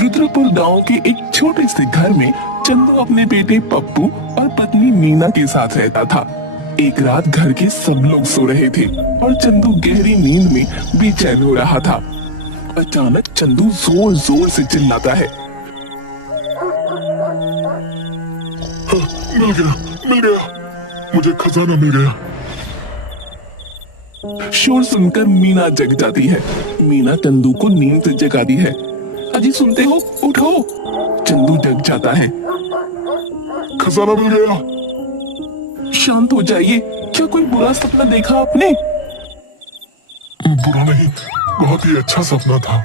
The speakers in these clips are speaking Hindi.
रुद्रपुर गांव के एक छोटे से घर में चंदू अपने बेटे पप्पू और पत्नी मीना के साथ रहता था। एक रात घर के सब लोग सो रहे थे और चंदू गहरी नींद में बेचैन हो रहा था। अचानक चंदू जोर जोर से चिल्लाता है, मिल गया, मुझे खजाना मिल गया। शोर सुनकर मीना जग जाती है। मीना चंदू को नींद से जगाती है। अजी सुनते हो, उठो। चंदू जग जाता है। खजाना मिल गया। शांत हो जाइए, क्या कोई बुरा सपना देखा आपने? बुरा नहीं, बहुत ही अच्छा सपना था।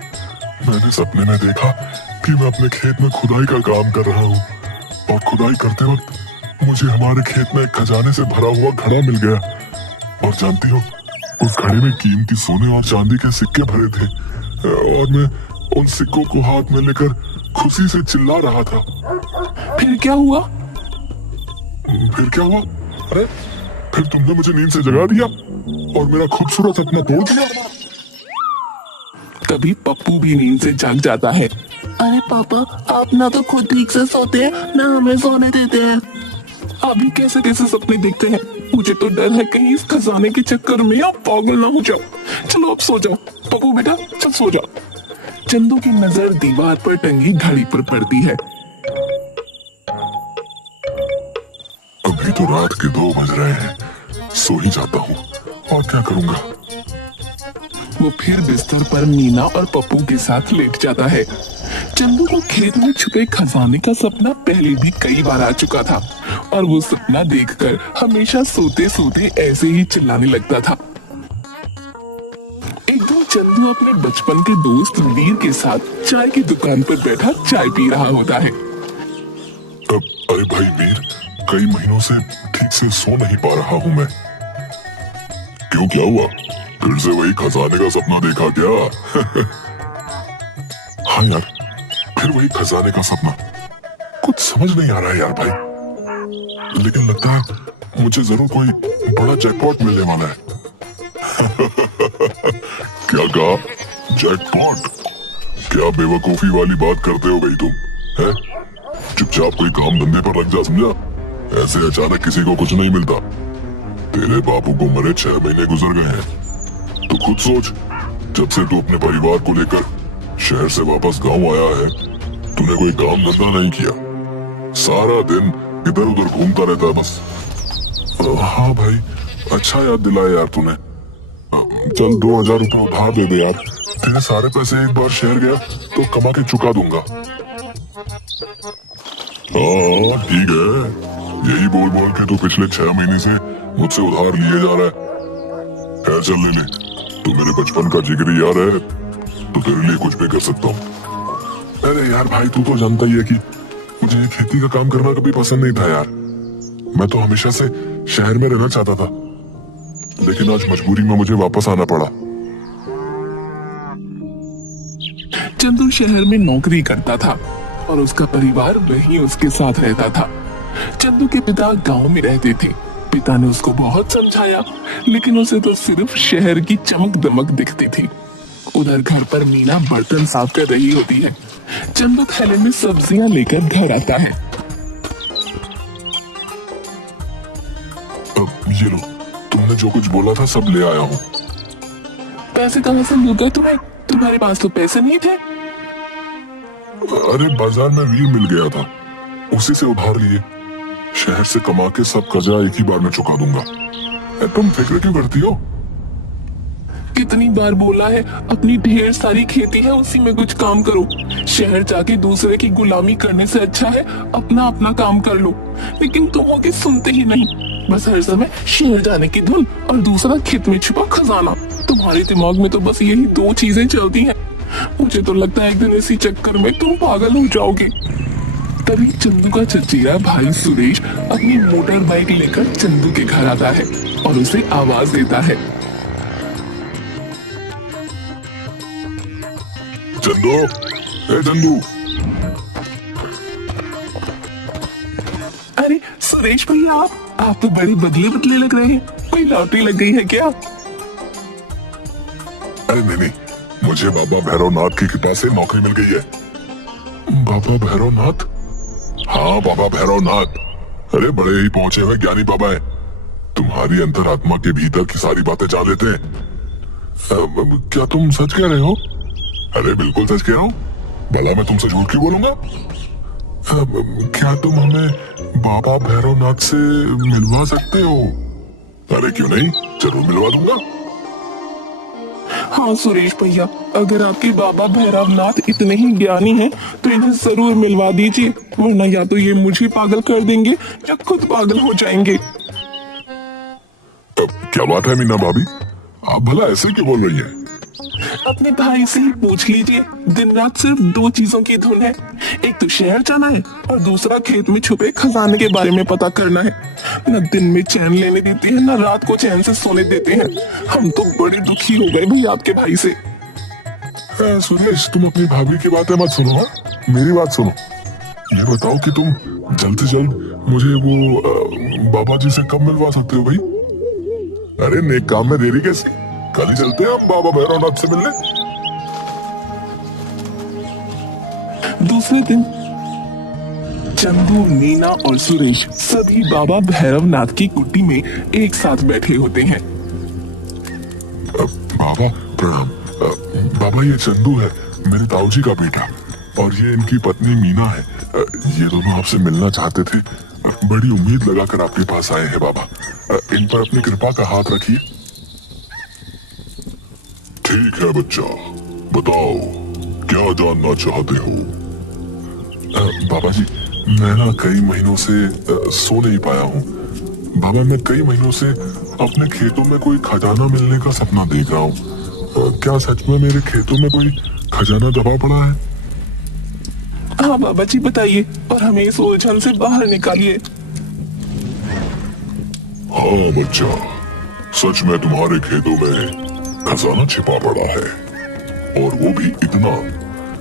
मैंने सपने में देखा कि मैं अपने खेत में खुदाई का काम कर रहा हूँ और खुदाई करते वक्त मुझे हमारे खेत में एक खजाने से भरा हुआ घड़ा मिल गया। और जानती हो, उस घड़े में कीमती सोने और चांदी के सिक्के भरे थे और मैं उन सिक्कों को हाथ में लेकर खुशी से चिल्ला रहा था। फिर क्या हुआ? अरे फिर तुमने मुझे नींद से जगा दिया और मेरा खूबसूरत सपना तोड़ दिया। तभी पप्पू भी नींद से जाग जाता है। अरे पापा, आप ना तो खुद ठीक से सोते हैं, ना हमें सोने देते हैं। अभी कैसे कैसे सपने देखते हैं। मुझे तो डर है कहीं इस खजाने के चक्कर में आप पागल ना हो जाओ। चलो अब सो जाओ। पप्पू बेटा, चल सो जाओ। चंदू की नजर दीवार पर टंगी घड़ी पर पड़ती है। अभी तो रात के 2 बज रहे हैं, सो ही जाता हूँ और क्या करूँगा। वो फिर बिस्तर पर मीना और पप्पू के साथ लेट जाता है। चंदू को खेत में छुपे खजाने का सपना पहले भी कई बार आ चुका था और वो सपना देखकर हमेशा सोते सोते ऐसे ही चिल्लाने लगता था। एक दिन चंदू अपने बचपन के दोस्त वीर के साथ चाय की दुकान पर बैठा चाय पी रहा होता है। अरे भाई वीर, कई महीनों से ठीक से सो नहीं पा रहा हूँ मैं। क्यों, क्या हुआ? फिर से वही खजाने का सपना देखा क्या? हाँ यार, फिर वही खजाने का सपना। कुछ समझ नहीं आ रहा है यार भाई, लेकिन लगता है मुझे जरूर कोई बड़ा जैकपॉट मिलने वाला है। क्या कहा? जैकपॉट? क्या बेवकूफी वाली बात करते हो भाई तुम, हैं? चुपचाप कोई काम धंधे पर लग जा, समझा? ऐसे अचानक किसी को कुछ नहीं मिलता। तेरे बापू को मरे 6 महीने गुजर गए हैं। तो खुद सोच, जब से तू अपने परिवार को लेकर शहर से वापस गांव आया है, तूने कोई काम धंधा नहीं किया। सारा दिन इधर उधर घूमता रहता है बस। हाँ भाई, अच्छा याद दिलाया यार तूने। चल 2000 रुपए उधार दे दे यार। तेरे सारे पैसे एक बार शहर गया तो कमा के चुका दूंगा। हाँ ठीक है, यही बोल बोल के तू पिछले 6 महीने से मुझसे उधार लिए जा रहा है। चल ले ले, तू मेरे बचपन का जिगरी यार है, तो तेरे लिए कुछ भी कर सकता हूँ। अरे यार भाई, तू तो जानता ही है कि मुझे ये खेती का काम करना कभी पसंद नहीं था यार। मैं तो हमेशा से शहर में रहना चाहता था, लेकिन आज मजबूरी में मुझे वापस आना पड़ा। चंदू शहर में नौकरी करता था और उसका परिवार वहीं उसके साथ रहता था। चंदू के पिता गांव में रहते थे। पिता ने उसको बहुत समझाया, लेकिन उसे तो सिर्फ शहर की चमक दमक दिखती थी। उधर घर पर मीना बर्तन साफ कर रही होती है। चंदू थैले में सब्जियां लेकर घर आता है। अब ये लो, तुमने जो कुछ बोला था सब ले आया हूँ। पैसे कहाँ से मिल गए तुम्हें? तुम्हारे पास तो पैसे नहीं थे। अरे बाजार में वीर मिल गया था, उसी से उधार लिए। शहर से कमा के सब कर्जा एक ही बार में चुका दूंगा। तुम फिक्र क्यों करती हो? कितनी बार बोला है, अपनी ढेर सारी खेती है, उसी में कुछ काम करो। शहर जाके दूसरे की गुलामी करने से अच्छा है अपना अपना काम कर लो। लेकिन तुम हो कि सुनते ही नहीं। बस हर समय शहर जाने की धुन और दूसरा खेत में छुपा खजाना। तुम्हारे दिमाग में तो बस यही 2 चीजें चलती हैं। मुझे तो लगता है एक दिन इसी चक्कर में तुम पागल हो जाओगे। तभी चंदू का चचेरा भाई सुरेश अपनी मोटर बाइक लेकर चंदू के घर आता है और उसे आवाज देता है, चंदू, ए चंदू। अरे सुरेश भैया, आप तो बड़े बदले बदले लग रहे हैं। कोई लॉटरी लग गई है क्या? अरे नहीं, मुझे बाबा भैरवनाथ की कृपा से नौकरी मिल गई है। बाबा भैरवनाथ? हाँ बाबा भैरवनाथ। अरे बड़े ही पहुंचे हुए ज्ञानी बाबा है, तुम्हारी अंतरात्मा के भीतर की सारी बातें जान लेते हैं। क्या तुम सच कह रहे हो? अरे बिल्कुल सच कह रहा हूँ, भला मैं तुमसे झूठ क्यों बोलूंगा? क्या तुम हमें बाबा भैरवनाथ से मिलवा सकते हो? अरे क्यों नहीं, जरूर मिलवा दूंगा। हाँ सुरेश भैया, अगर आपके बाबा भैरवनाथ इतने ही ज्ञानी हैं तो इन्हें जरूर मिलवा दीजिए, वरना या तो ये मुझे पागल कर देंगे या खुद पागल हो जाएंगे। क्या बात है मीना भाभी, आप भला ऐसे क्यों बोल रही हैं? अपने भाई से ही पूछ लीजिए, दिन रात सिर्फ दो चीजों की धुन है, एक तो शहर जाना है और दूसरा खेत में छुपे खजाने के बारे में पता करना है। न दिन में चैन लेने देते हैं, न रात को चैन से सोने देते हैं। हम तो बड़े दुखी हो गए भाई आपके भाई से। सुरेश, तुम अपनी भाभी की बातें मत सुनो, हाँ? मेरी बात सुनो। ये बताओ कि तुम जल्द से जल्द मुझे वो बाबा जी से कब मिलवा सकते हो भाई? अरे नेक काम में देरी कैसी, कल ही चलते हैं हम बाबा भैरवनाथ से मिलने। दूसरे दिन चंदू, मीना और सुरेश सभी बाबा भैरवनाथ की कुटी में एक साथ बैठे होते हैं। बाबा प्रणाम। बाबा ये चंदू है, मेरे ताऊजी का बेटा, और ये इनकी पत्नी मीना है। ये दोनों आपसे मिलना चाहते थे, बड़ी उम्मीद लगाकर आपके पास आए हैं बाबा। इन पर अपनी कृपा का हाथ रखिए। ठीक है बच्चा, बताओ क्या जानना चाहते हो? बाबा जी, मैं ना कई महीनों से सो नहीं पाया हूँ। बाबा मैं कई महीनों से अपने खेतों में कोई खजाना मिलने का सपना देख रहा हूँ। क्या सच में मेरे खेतों में कोई खजाना दबा पड़ा है? हाँ बाबा जी बताइए और हमें इस उलझन से बाहर निकालिए। हाँ बच्चा, सच में तुम्हारे खेतों में खजाना छिपा पड़ा है, और वो भी इतना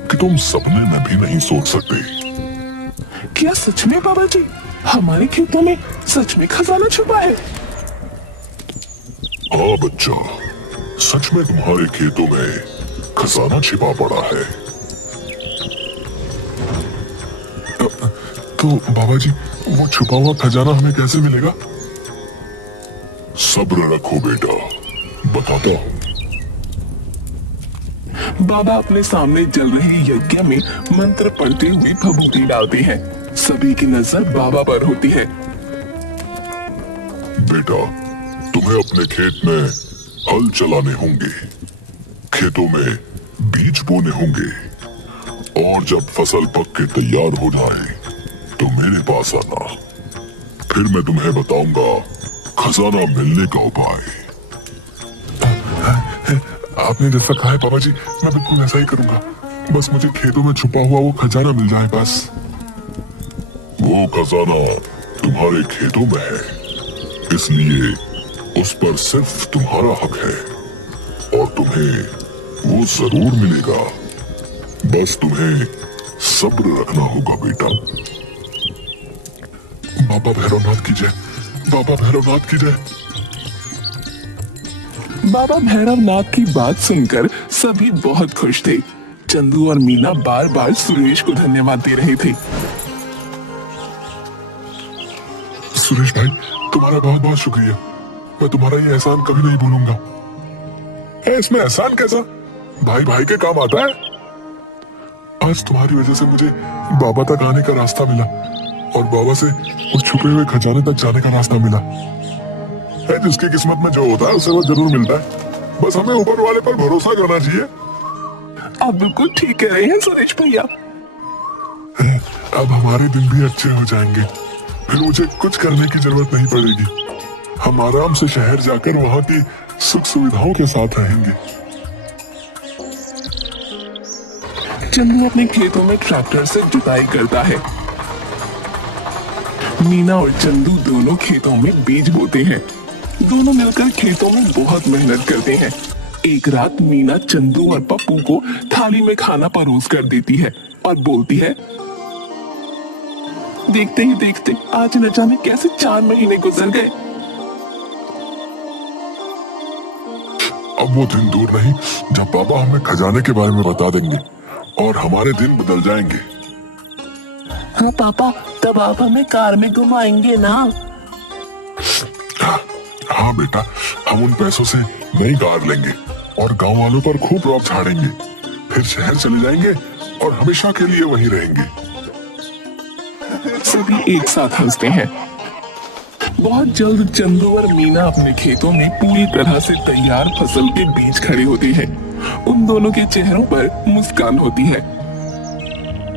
कि तुम सपने में भी नहीं सोच सकते। क्या सच में बाबा जी हमारे खेतों में सच में खजाना छुपा है? हाँ बच्चा, सच में तुम्हारे खेतों में खजाना छिपा पड़ा है। तो बाबा जी, वो छुपा हुआ खजाना हमें कैसे मिलेगा? सब्र रखो बेटा, बताता हूँ। बाबा अपने सामने जल रहे यज्ञ में मंत्र पढ़ते हुए भभूति डालते हैं। सभी की नजर बाबा पर होती है। बेटा, तुम्हें अपने खेत में हल चलाने होंगे, खेतों में बीज बोने होंगे, और जब फसल पक के तैयार हो जाए तो मेरे पास आना, फिर मैं तुम्हें बताऊंगा खजाना मिलने का उपाय। आपने जैसा कहा है बाबा जी, मैं बिल्कुल ऐसा ही करूंगा। बस मुझे खेतों में छुपा हुआ वो खजाना मिल जाए बस। वो खजाना तुम्हारे खेतों में है, इसलिए उस पर सिर्फ तुम्हारा हक है, और तुम्हें वो जरूर मिलेगा। बस तुम्हें सब्र रखना होगा बेटा। बाबा भैरवनाथ की जय, बाबा भैरवनाथ की जय। बाबा भैरवनाथ की बात सुनकर सभी बहुत खुश थे। चंदू और मीना बार बार सुरेश को धन्यवाद दे रहे थे। सुरेश भाई, तुम्हारा बहुत बहुत शुक्रिया। मैं तुम्हारा ये एहसान कभी नहीं भूलूंगा। इसमें एहसान कैसा, भाई भाई के काम आता है। आज तुम्हारी वजह से मुझे बाबा तक आने का रास्ता मिला, और बाबा से उस छुपे हुए खजाने तक जाने का रास्ता मिला है। जिसकी किस्मत में जो होता है उसे वो जरूर मिलता है। बस हमें ऊपर वाले पर भरोसा करना चाहिए। आप बिल्कुल ठीक कह रहे हैं सुरेश भैया। अब हमारे दिन भी अच्छे हो जाएंगे, फिर मुझे कुछ करने की जरूरत नहीं पड़ेगी। हम आराम से शहर जाकर वहाँ की सुख सुविधाओं के साथ रहेंगे। चंदू अपने खेतों में ट्रैक्टर से जुताई करता है। मीना और चंदू दोनों खेतों में बीज बोते हैं। दोनों मिलकर खेतों में बहुत मेहनत करते हैं। एक रात मीना चंदू और पप्पू को थाली में खाना परोस कर देती है और बोलती है, देखते ही देखते आज न जाने कैसे 4 महीने गुजर गए। अब वो दिन दूर नहीं जब बाबा हमें खजाने के बारे में बता देंगे और हमारे दिन बदल जाएंगे। हाँ पापा, तब आप हमें कार में घुमाएंगे ना? हाँ बेटा, हम उन पैसों से नई कार लेंगे और गांव वालों पर खूब रौब झाड़ेंगे, फिर शहर चले जाएंगे और हमेशा के लिए वहीं रहेंगे। सभी एक साथ हंसते हैं। बहुत जल्द चंदू और मीना अपने खेतों में पूरी तरह से तैयार फसल के बीच खड़ी होती है। उन दोनों के चेहरों पर मुस्कान होती है।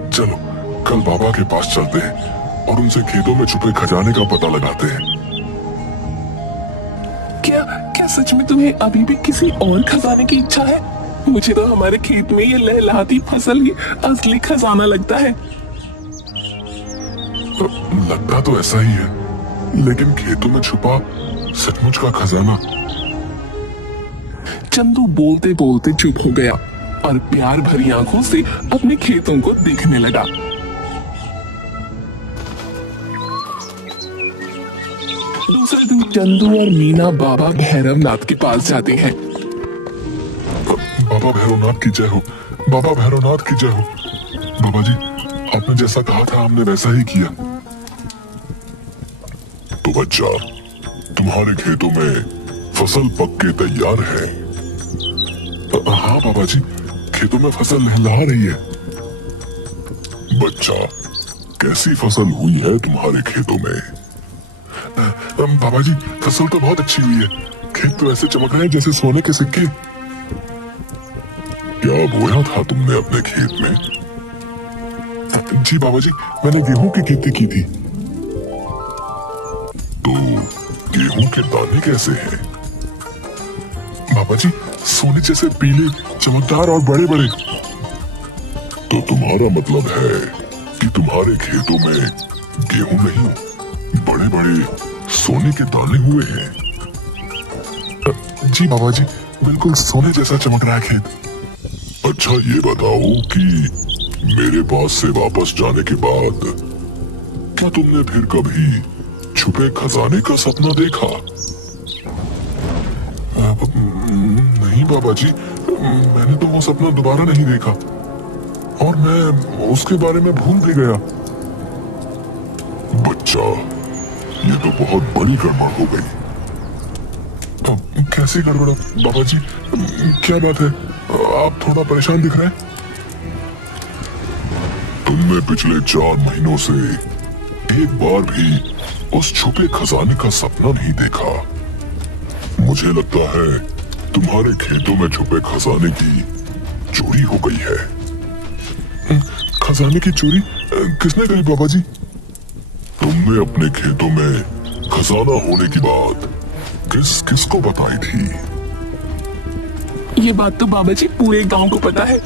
चलो कल बाबा के पास चलते हैं और उनसे खेतों में छुपे खजाने का पता लगाते हैं। क्या क्या सच में तुम्हें अभी भी किसी और खजाने की इच्छा है? मुझे तो हमारे खेत में ये लहलहाती फसल ही असली खजाना लगता है। लगता तो ऐसा ही है, लेकिन खेतों में छुपा सचमुच का खजाना। चंदू बोलते बोलते चुप हो गया और प्यार भरी आंखों से अपने खेतों को देखने लगा। दूसरे दिन चंदू और मीना बाबा भैरवनाथ के पास जाते हैं। बाबा भैरवनाथ की जय हो, बाबा भैरवनाथ की जय हो। बाबा जी, आपने जैसा कहा था हमने वैसा ही किया। तो बच्चा, तुम्हारे खेतों में फसल पक के तैयार है। हाँ बाबा जी, खेतों में फसल लहलहा रही है। बच्चा, कैसी फसल हुई है तुम्हारे खेतों में? बाबा जी, फसल तो बहुत अच्छी हुई है। खेत तो ऐसे चमक रहे हैं जैसे सोने के सिक्के। क्या बोया था तुमने अपने खेत में? जी बाबा जी, मैंने गेहूं की खेती की थी। तो गेहूं के दाने कैसे हैं? बाबा जी, सोने जैसे पीले, चमकदार और बड़े बड़े। तो तुम्हारा मतलब है कि तुम्हारे खेतों में गेहूं नहीं, बड़े बड़े सोने के दाने हुए हैं। जी बाबा जी, बिल्कुल सोने जैसा चमक रहा है खेत। अच्छा ये बताओ कि मेरे पास से वापस जाने के बाद क्या तुमने फिर कभी छुपे खजाने का सपना देखा? नहीं बाबा जी, मैंने तो वो सपना दोबारा नहीं देखा और मैं उसके बारे में भूल भी गया। बच्चा, ये तो बहुत बड़ी गड़बड़ हो गई। कैसी गड़बड़ बाबा जी? क्या बात है, आप थोड़ा परेशान दिख रहे हैं। तुमने पिछले 4 महीनों से एक बार भी उस छुपे खजाने का सपना नहीं देखा। मुझे लगता है तुम्हारे खेतों में छुपे खजाने की चोरी हो गई है। खजाने की चोरी किसने करी बाबा जी? तुमने अपने खेतों में खजाना होने की बात किसको बताई थी? ये बात तो बाबा जी पूरे गांव को पता है।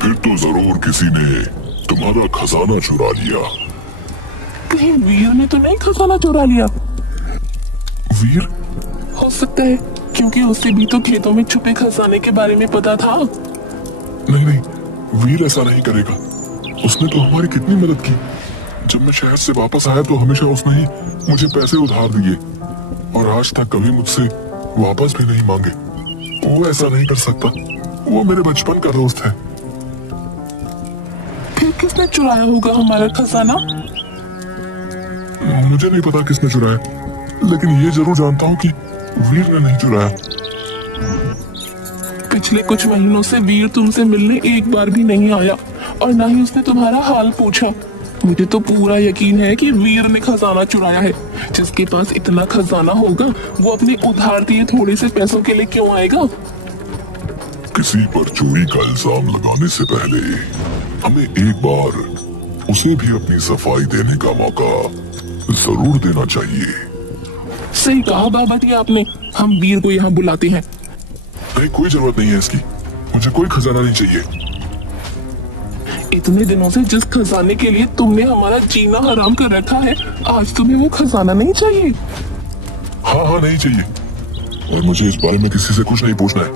फिर तो जरूर किसी ने तुम्हारा खजाना चुरा लिया। कहीं वीर ने तो नहीं खजाना चुरा लिया? वीर? हो सकता है, क्योंकि उसे भी तो खेतों में छुपे खजाने के बारे में पता था। नहीं, वीर ऐसा नहीं करेगा। उसने तो हमारी कितनी मदद की। जब मैं शहर से वापस आया तो हमेशा उसने ही मुझे पैसे उधार दिए और आज तक कभी मुझसे वापस भी नहीं मांगे। वो ऐसा नहीं कर सकता, वो मेरे बचपन का दोस्त है। फिर किसने चुराया होगा हमारा खजाना? मुझे नहीं पता किसने चुराया, लेकिन ये जरूर जानता हूँ कि वीर ने नहीं चुराया। पिछले कुछ महीनों से वीर तुमसे मिलने एक बार भी नहीं आया और ना ही उसने तुम्हारा हाल पूछा। मुझे तो पूरा यकीन है कि वीर ने खजाना चुराया है। जिसके पास इतना खजाना होगा वो अपने उधार दिए थोड़े से पैसों के लिए क्यों आएगा? किसी पर चोरी का इल्जाम लगाने से पहले हमें एक बार उसे भी अपनी सफाई देने का मौका जरूर देना चाहिए। सही कहा बाबा जी आपने। हम वीर को यहाँ बुलाते हैं। नहीं, कोई जरूरत नहीं है इसकी। मुझे कोई खजाना नहीं चाहिए। इतने दिनों से जिस खजाने के लिए तुमने हमारा जीना हराम कर रखा है, आज तुम्हें वो खजाना नहीं चाहिए? हाँ, नहीं चाहिए। और मुझे इस बारे में किसी से कुछ नहीं पूछना है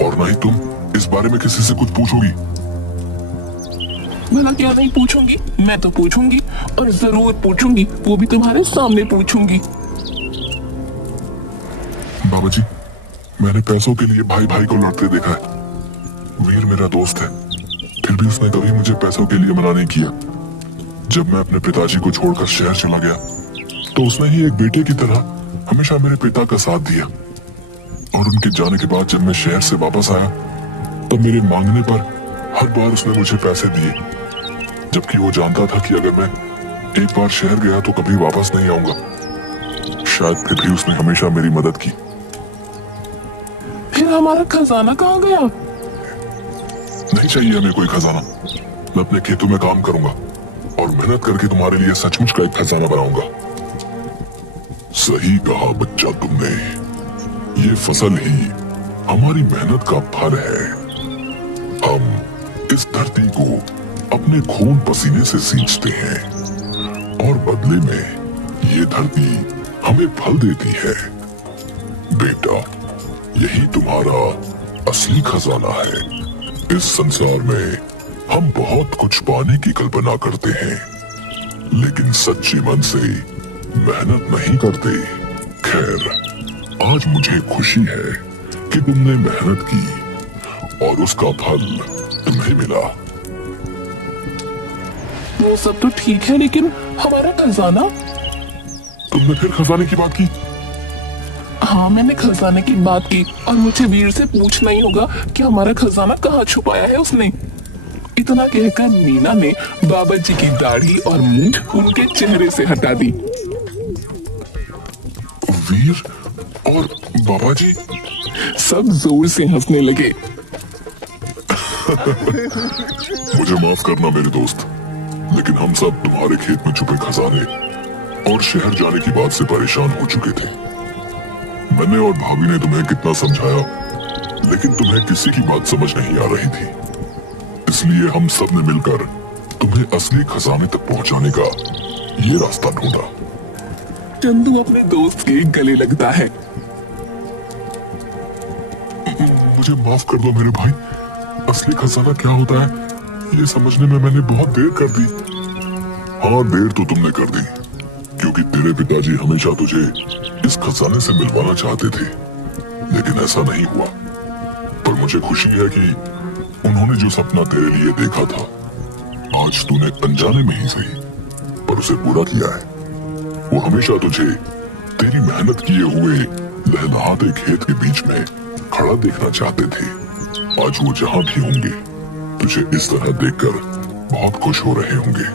और ना ही तुम इस बारे में किसी से कुछ पूछोगी। भला क्या नहीं पूछूंगी? मैं तो पूछूंगी और जरूर पूछूंगी, वो भी तुम्हारे सामने पूछूंगी। बाबा जी, मैंने पैसों के लिए भाई भाई को लड़ते देखा है। वीर मेरा दोस्त है, फिर भी उसने कभी मुझे पैसों के लिए मना नहीं किया। जब मैं अपने पिताजी को छोड़कर शहर चला गया तो उसने ही एक बेटे की तरह हमेशा मेरे पिता का साथ दिया। और उनके जाने के बाद जब मैं शहर से वापस आया तब मेरे मांगने पर हर बार उसने मुझे पैसे दिए, जबकि वो जानता था कि अगर मैं एक बार शहर गया तो कभी वापस नहीं आऊंगा। शायद फिर भी उसने हमेशा मेरी मदद की। फिर हमारा खजाना कहाँ गया? नहीं चाहिए हमें कोई खजाना। मैं अपने खेतों में काम करूंगा और मेहनत करके तुम्हारे लिए सचमुच का एक खजाना बनाऊंगा। सही कहा बच्चा तुमने, ये फसल ही हमारी मेहनत का फल है। हम इस धरती को अपने खून पसीने से सींचते हैं और बदले में ये धरती हमें फल देती है। बेटा, यही तुम्हारा असली खजाना है। इस संसार में हम बहुत कुछ पाने की कल्पना करते हैं, लेकिन सच्चे मन से मेहनत नहीं करते। खैर, आज मुझे खुशी है कि तुमने मेहनत की और उसका फल तुम्हें मिला। वो सब तो ठीक है, लेकिन हमारा खजाना? तुमने फिर खजाने की बात की? हाँ, मैंने खजाने की बात की और मुझे वीर से पूछना ही होगा कि हमारा खजाना कहाँ छुपाया है उसने। इतना कहकर मीना ने बाबा जी की दाढ़ी और मूंछ उनके चेहरे से हटा दी। वीर और बाबा जी? सब जोर से हंसने लगे। मुझे माफ करना मेरे दोस्त, लेकिन हम सब तुम्हारे खेत में छुपे खजाने और शहर जाने की बात से परेशान हो चुके थे। मैंने और भाभी ने तुम्हें कितना समझाया, लेकिन तुम्हें किसी की बात समझ नहीं आ रही थी। इसलिए हम सब ने मिलकर तुम्हें असली खजाने तक पहुंचाने का ये रास्ता ढूंढा। चंदू अपने दोस्त के गले लगता है। मुझे माफ कर दो मेरे भाई, असली खजाना क्या होता है ये समझने में मैंने बहुत देर कर दी। हाँ, देर तो तुमने कर दी, क्योंकि तेरे पिताजी हमेशा तुझे इस खजाने से मिलवाना चाहते थे, लेकिन ऐसा नहीं हुआ। पर मुझे खुशी है कि उन्होंने जो सपना तेरे लिए देखा था, आज तूने अनजाने में ही सही पर उसे पूरा किया है। वो हमेशा तुझे तेरी मेहनत किए हुए लहलहाते खेत के बीच में खड़ा देखना चाहते थे। आज वो जहां भी होंगे तुझे इस तरह देखकर बहुत खुश हो रहे होंगे।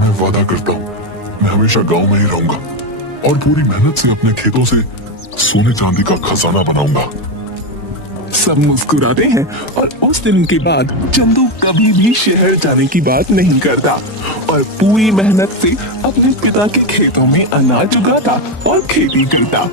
मैं वादा करता हूँ मैं हमेशा गांव में ही रहूंगा और पूरी मेहनत से अपने खेतों से सोने चांदी का खजाना बनाऊंगा। सब मुस्कुराते हैं और उस दिन के बाद चंदू कभी भी शहर जाने की बात नहीं करता और पूरी मेहनत से अपने पिता के खेतों में अनाज उगाता और खेती करता।